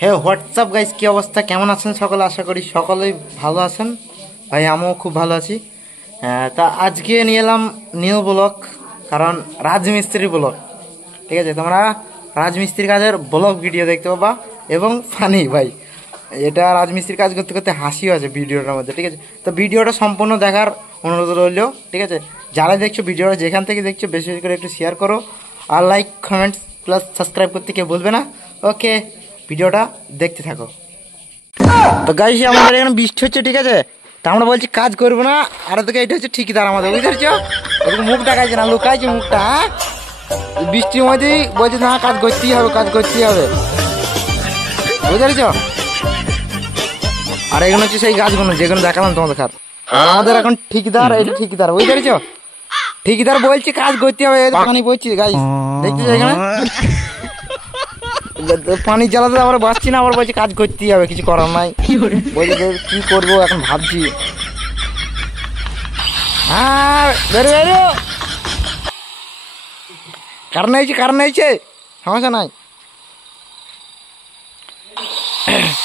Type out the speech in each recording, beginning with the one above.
হ্যাঁ WhatsApp guys, কি অবস্থা, কেমন আছেন সকলে? আশা করি সকলেই ভালো আছেন। ভাই আমিও খুব ভালো আছি। তা আজকে নিয়ে এলাম নিউ ব্লগ, কারণ রাজমিস্ত্রি ব্লগ। ঠিক আছে, তোমরা রাজমিস্ত্রির কাজের ব্লগ ভিডিও দেখতে পাবা এবং ফানি ভাই, এটা রাজমিস্ত্রির কাজ করতে করতে হাসিও আছে ভিডিওটার মধ্যে। ঠিক আছে, তো ভিডিওটা সম্পূর্ণ দেখার অনুরোধ রইল। ঠিক আছে, যারা দেখছো ভিডিওটা যেখান থেকে দেখছো বেশি বেশি করে একটু শেয়ার করো, আর লাইক কমেন্টস প্লাস সাবস্ক্রাইব করতে কেউ বলবে না। ওকে, ভিডিওটা দেখতে থাকো। তো গাইস আমাদের এখানে বৃষ্টি হচ্ছে, ঠিক আছে, তা আমরা বলছি কাজ করবো না। আর তোকে এটা হচ্ছে ঠিকদার আমাদের, বুঝতে পারছো? মুখ দেখাইছে না, লুকাইছে মুখটা। হ্যাঁ, বৃষ্টির মধ্যেই বলছে না কাজ করতেই হবে, কাজ করতেই হবে, বুঝতে পারছো? আর এখানে হচ্ছে সেই গাছগুলো যেগুলো দেখালাম তোমাদের খাত। আমাদের এখন ঠিকদার, এটা ঠিকদার, বুঝতে পারছো? ঠিকদার বলছে কাজ করতে হবে, পানি পড়ছি গাইস, দেখতেছো এখানে পানি জ্বালাতে আবার বাঁচছি না, আবার বলছি কাজ করতেই হবে, কিছু করার নাই। বলছি কি করবো এখন ভাবছি। হ্যাঁ বেরো বেরো, কারণ হয়েছে সমস্যা নাই।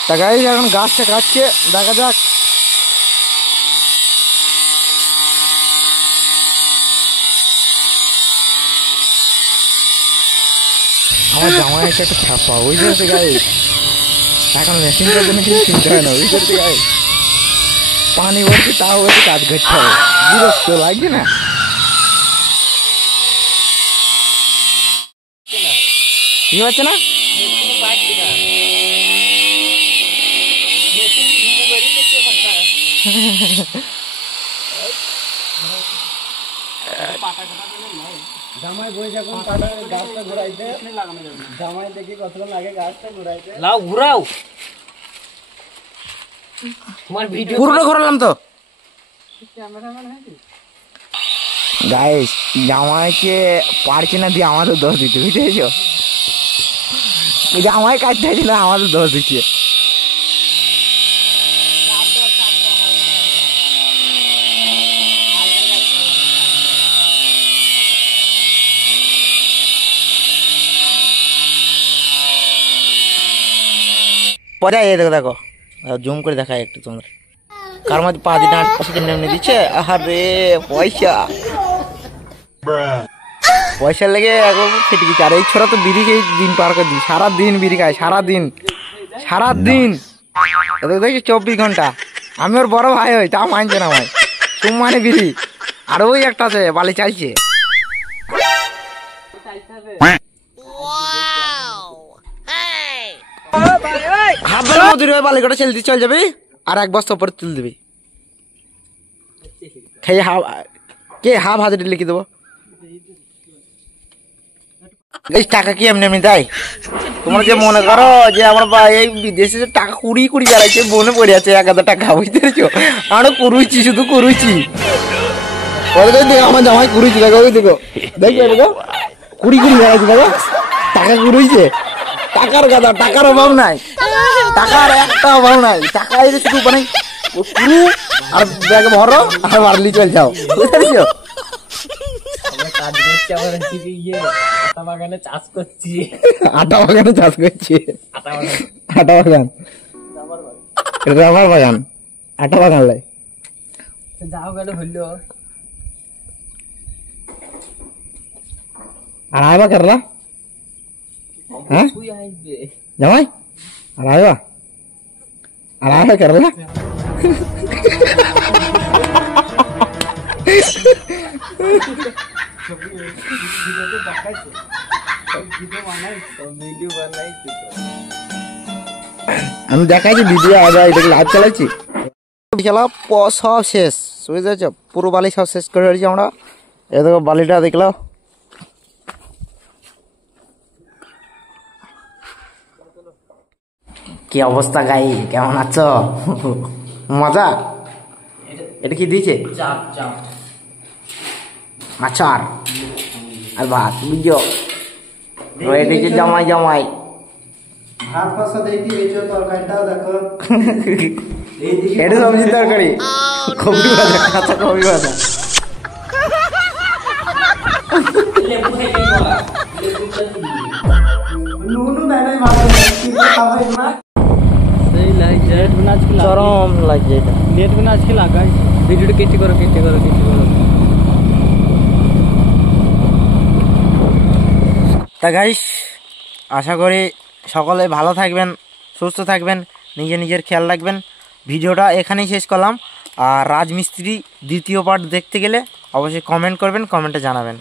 তা গাইস এখন গাছটা কাটছে, দেখা যাক। আমার জামাই একটা ছাপা, বুঝতে পারছি গাইস, এখন মেশিনটার জন্য কিছু চিন্তা হয় না, বুঝতে পারছি গাইস। পানি ভরছি তাও বলছি কাজ করতে হবে, বিরক্ত লাগছে না? কি হচ্ছে না? জামাই বই যখন গাছটা ঘুরাইতে, জামাই দেখি কতক্ষণ লাগে গাছটা ঘুরাইতে। লাও ঘুরাও, তোমার ভিডিও পুরোটা ঘোরালাম তো গাইস। জামাইকে পারছে না দিয়ে আমাদের দোষ দিতে, বুঝতে পেরেছো? জামাই কাজ চাইছে না, আমাদের দোষ দিচ্ছে। পরে দেখো দেখো, জুম করে দেখায় একটু তোমরা, কার মধ্যে 5 দিন 8 দিন নেমে দিচ্ছে। আরে পয়সা পয়সার লেগে একবার ফেটে গেছে। আর এই ছোড়া তো বিড়ি খেয়ে দিন পার করে দিই, সারাদিন বিড়ি খায়, সারাদিন দেখছি 24 ঘন্টা। আমি ওর বড় ভাই হই, তা মানছে না ভাই, তুমি মানে বিড়ি। আর ওই একটা আছে বালি চাইছে, হাফের মধুর বালি করে ছেলে চল যাবি, আর 1 বস্তা উপরে তুলে দিবি, খেয়ে হাফ হাজার লিখে দেবো। এই টাকা কি এমনি এমনি দেয়? তোমরা যে মনে করো যে আমার এই বিদেশে টাকা কুড়ি বেড়াইছে, বনে পড়ে আছে 1000 টাকা, বুঝতে পেরেছো? আমরা কুড়ুইছি, শুধু কুড়ুইছি। আমার জামাই কুড়ুইছি, দেখো ওই দেখো, দেখবে দেখো কুড়ি বেড়াইছে, দেখো টাকা কুড়ুইছে। টাকার গাদা, টাকার অভাব নাই, টাকার একটা অভাব নাই। টাকা এসে শুধু মানে কুড়ু আর ব্যাগে ভরো আর মারলি চল যাও, বুঝতে পেরেছো? কাজ করছি, আবার আটা বাগানে চাষ করছি, আটা বাগান, রাবার বাগান, আটা বাগান লাই যাও গেলে হইলো। আর আইবা কেরলা, হ্যাঁ জামাই, আর আইবা কেরলা। আমি দেখাইছি ভিডিও, আগে লাইভ চালাইছি, খেলা সব শেষ, বুঝতে পারছো? পুরো বালি সব শেষ করে ফেলেছি আমরা। এ দেখো বালিটা দেখলো, কি অবস্থা গাই, কেমন আছো? মজা? এটা কি দিয়েছে? আচার আর ভাত, বুঝছো? এটা জামাই ভাত কষা দেখি, তরকারিটাও দেখো। এটা সবজি তরকারি, কবি ভাজা, কাঁচা কবি ভাজা। নুনু দেয় নাই, চরম লাগছে এটা। নেট গুলো আজকে লাগাই। ভিডিওটা কেটে করো। তা গাইস, আশা করি সকলে ভালো থাকবেন, সুস্থ থাকবেন, নিজের খেয়াল রাখবেন। ভিডিওটা এখানেই শেষ করলাম। আর রাজমিস্ত্রি দ্বিতীয় পার্ট দেখতে গেলে অবশ্যই কমেন্ট করবেন, কমেন্টে জানাবেন।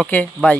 ওকে, বাই।